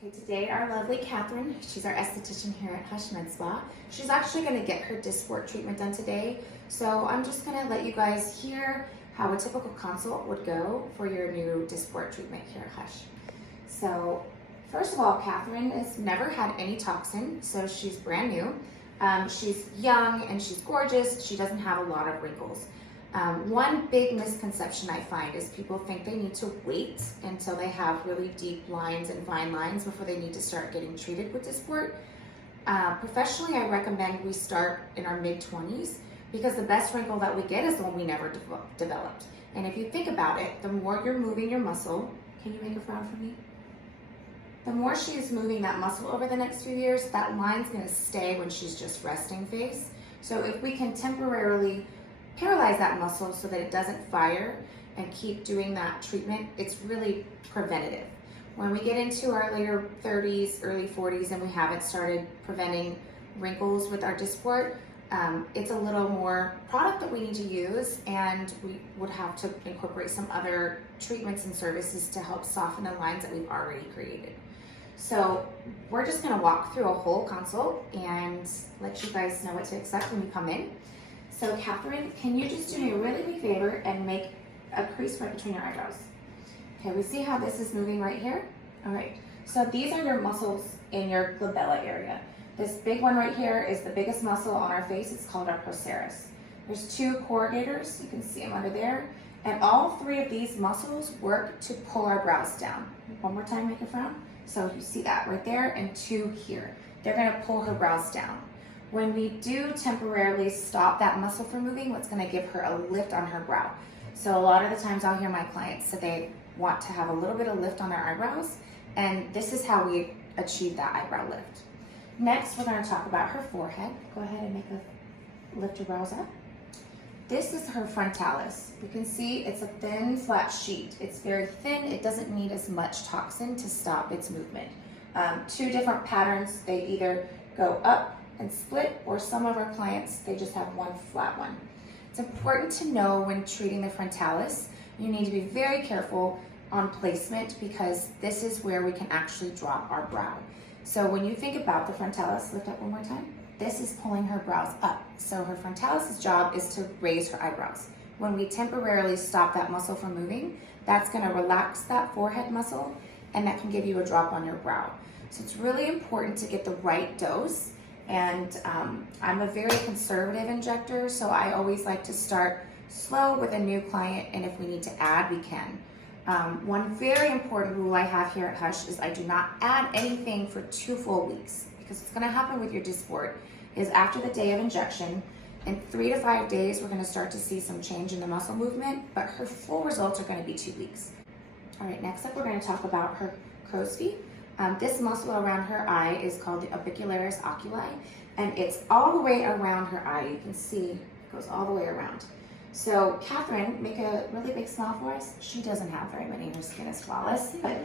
Okay, today our lovely Catherine, she's our esthetician here at Hush Med Spa. She's actually going to get her Dysport treatment done today. So I'm just going to let you guys hear how a typical consult would go for your new Dysport treatment here at Hush. So first of all, Catherine has never had any toxin, so she's brand new. She's young and she's gorgeous. She doesn't have a lot of wrinkles. One big misconception I find is people think they need to wait until they have really deep lines and fine lines before they need to start getting treated with Dysport. Professionally, I recommend we start in our mid-20s because the best wrinkle that we get is the one we never developed. And if you think about it, the more you're moving your muscle, can you make a frown for me? The more she's moving that muscle over the next few years, that line's gonna stay when she's just resting face. So if we can temporarily paralyze that muscle so that it doesn't fire and keep doing that treatment, it's really preventative. When we get into our later 30s, early 40s, and we haven't started preventing wrinkles with our Dysport, it's a little more product that we need to use, and we would have to incorporate some other treatments and services to help soften the lines that we've already created. So we're just gonna walk through a whole consult and let you guys know what to expect when you come in. So Catherine, can you just do me a really big favor and make a crease right between your eyebrows? Okay, we see how this is moving right here? All right, so these are your muscles in your glabella area. This big one right here is the biggest muscle on our face. It's called our procerus. There's two corrugators, you can see them under there, and all three of these muscles work to pull our brows down. One more time, make a frown. So you see that right there, and two here. They're gonna pull her brows down. When we do temporarily stop that muscle from moving, what's gonna give her a lift on her brow. So a lot of the times I'll hear my clients say they want to have a little bit of lift on their eyebrows, and this is how we achieve that eyebrow lift. Next, we're gonna talk about her forehead. Go ahead and lift your brows up. This is her frontalis. You can see it's a thin, flat sheet. It's very thin. It doesn't need as much toxin to stop its movement. Two different patterns. They either go up and split, or some of our clients, they just have one flat one. It's important to know when treating the frontalis, you need to be very careful on placement because this is where we can actually drop our brow. So when you think about the frontalis, lift up one more time. This is pulling her brows up. So her frontalis's job is to raise her eyebrows. When we temporarily stop that muscle from moving, that's gonna relax that forehead muscle, and that can give you a drop on your brow. So it's really important to get the right dose. And I'm a very conservative injector, so I always like to start slow with a new client, and if we need to add, we can. One very important rule I have here at Hush is I do not add anything for 2 full weeks, because what's gonna happen with your Dysport is after the day of injection, in 3 to 5 days, we're gonna start to see some change in the muscle movement, but her full results are gonna be 2 weeks. All right, next up, we're gonna talk about her crow's feet. This muscle around her eye is called the orbicularis oculi, and it's all the way around her eye. You can see it goes all the way around. So Catherine, make a really big smile for us. She doesn't have very many, her skin is flawless, but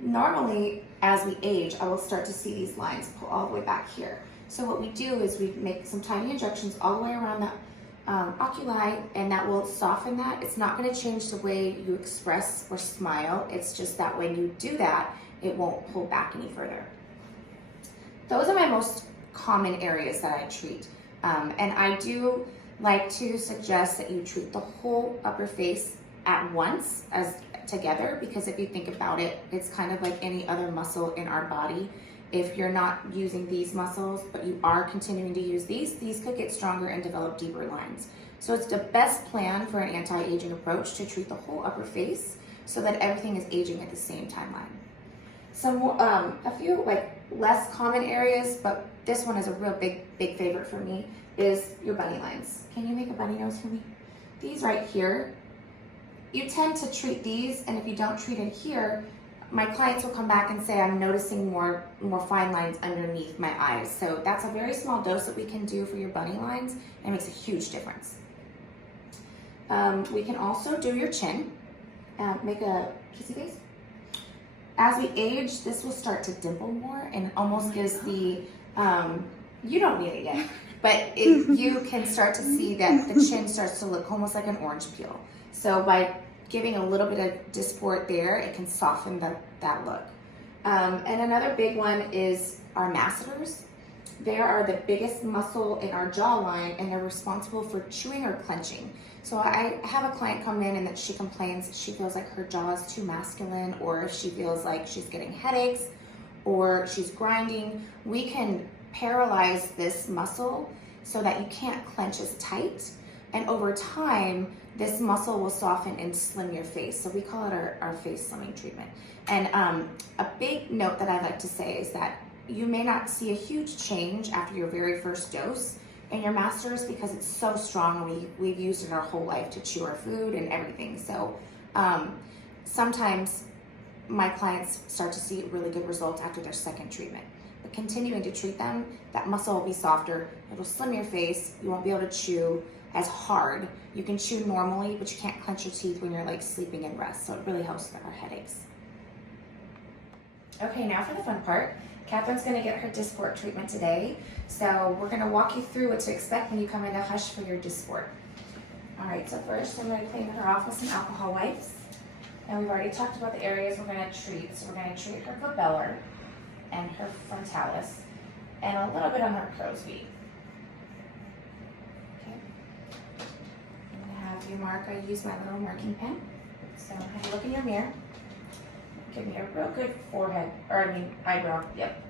normally as we age, I will start to see these lines pull all the way back here. So what we do is we make some tiny injections all the way around that oculi, and that will soften that. It's not gonna change the way you express or smile. It's just that when you do that, it won't pull back any further. Those are my most common areas that I treat. And I do like to suggest that you treat the whole upper face at once as together, because if you think about it, it's kind of like any other muscle in our body. If you're not using these muscles, but you are continuing to use these could get stronger and develop deeper lines. So it's the best plan for an anti-aging approach to treat the whole upper face so that everything is aging at the same timeline. A few like less common areas, but this one is a real big favorite for me, is your bunny lines. Can you make a bunny nose for me? These right here, you tend to treat these, and if you don't treat it here, my clients will come back and say, I'm noticing more fine lines underneath my eyes. So that's a very small dose that we can do for your bunny lines, and it makes a huge difference. We can also do your chin. Make a kissy face. As we age, this will start to dimple more, and it almost gives the, you don't need it yet, but you can start to see that the chin starts to look almost like an orange peel. So by giving a little bit of Dysport there, it can soften that look. And another big one is our masseters. They are the biggest muscle in our jawline, and they're responsible for chewing or clenching. So I have a client come in and that she complains she feels like her jaw is too masculine, or if she feels like she's getting headaches or she's grinding, we can paralyze this muscle so that you can't clench as tight. And over time, this muscle will soften and slim your face. So we call it our face slimming treatment. And a big note that I like to say is that you may not see a huge change after your very first dose in your masters because it's so strong. We've used it our whole life to chew our food and everything. So sometimes my clients start to see really good results after their second treatment. But continuing to treat them, that muscle will be softer. It'll slim your face. You won't be able to chew as hard. You can chew normally, but you can't clench your teeth when you're like sleeping and rest. So it really helps with our headaches. Okay, now for the fun part. Catherine's gonna get her Dysport treatment today. So we're gonna walk you through what to expect when you come into Hush for your Dysport. All right, so first I'm gonna clean her off with some alcohol wipes. And we've already talked about the areas we're gonna treat. So we're gonna treat her glabellar and her frontalis and a little bit on her crow's feet. Okay. I'm gonna have you mark. I use my little marking pen. So have a look in your mirror. Give me a real good forehead, or I mean eyebrow, yep.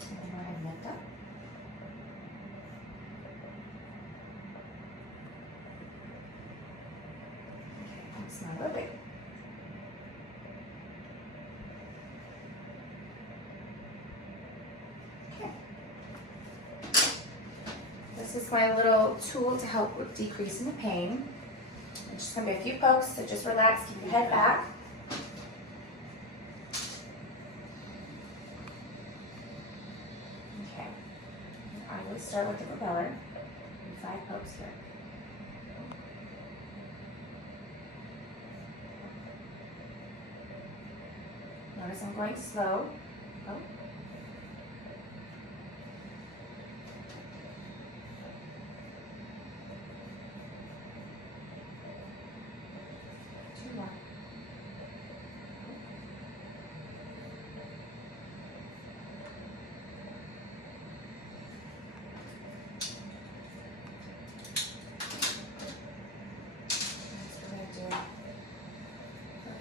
And then go ahead and lift up. Okay, and smile a little bit. Okay. This is my little tool to help with decreasing the pain. It's just going to be a few pokes, so just relax, keep your head back. Okay. I would start with the glabellar. 5 pokes here. Notice I'm going slow. Oh.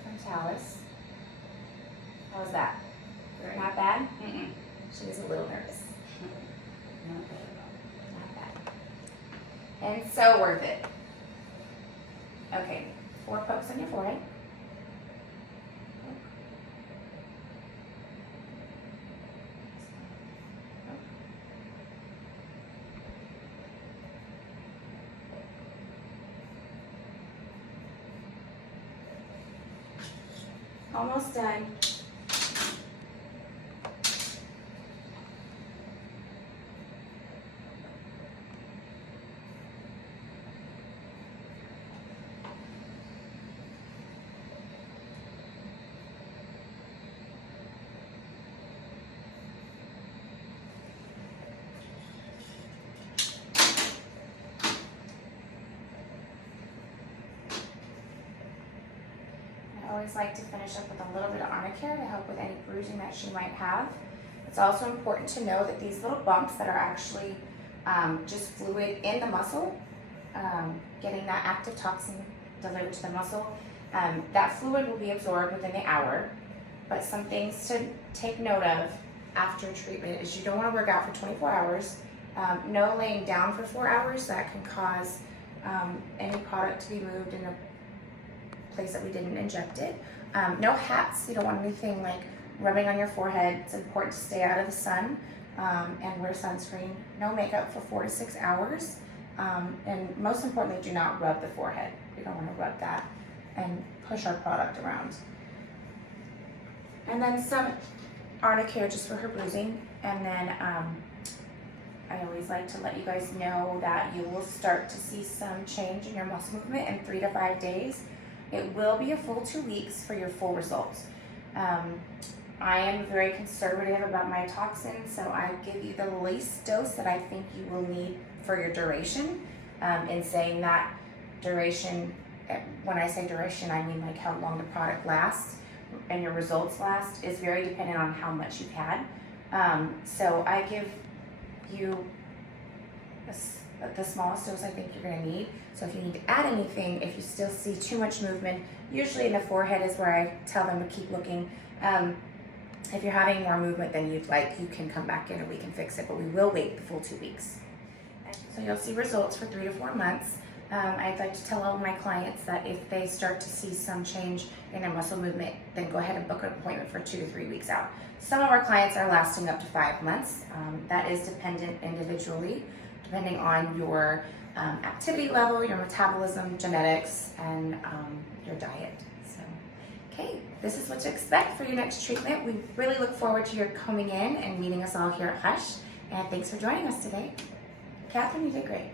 Frontalis. How's that? Not bad? Mm-mm. She was a little nervous. Not bad. And so worth it. Okay, 4 pokes on your forehead. Almost done. I always like to finish up with a little bit of Arnicare to help with any bruising that she might have. It's also important to know that these little bumps that are actually just fluid in the muscle, getting that active toxin delivered to the muscle, that fluid will be absorbed within the hour. But some things to take note of after treatment is you don't want to work out for 24 hours. No laying down for 4 hours. That can cause any product to be moved in a place that we didn't inject it. No hats. You don't want anything like rubbing on your forehead. It's important to stay out of the sun and wear sunscreen. No makeup for 4 to 6 hours. And most importantly, do not rub the forehead. We don't want to rub that and push our product around. And then some Arnicare just for her bruising. And then I always like to let you guys know that you will start to see some change in your muscle movement in 3 to 5 days. It will be a full 2 weeks for your full results. I am very conservative about my toxins, so I give you the least dose that I think you will need for your duration. In saying that duration when I say duration, I mean like how long the product lasts and your results last is very dependent on how much you've had. So I give you the smallest dose I think you're going to need. So if you need to add anything, if you still see too much movement, usually in the forehead is where I tell them to keep looking. If you're having more movement than you'd like, you can come back in and we can fix it, but we will wait the full 2 weeks. So you'll see results for 3 to 4 months. I'd like to tell all of my clients that if they start to see some change in their muscle movement, then go ahead and book an appointment for 2 to 3 weeks out. Some of our clients are lasting up to 5 months. That is dependent individually, depending on your activity level, your metabolism, genetics, and your diet. So, okay, this is what to expect for your next treatment. We really look forward to your coming in and meeting us all here at Hush. And thanks for joining us today. Catherine, you did great.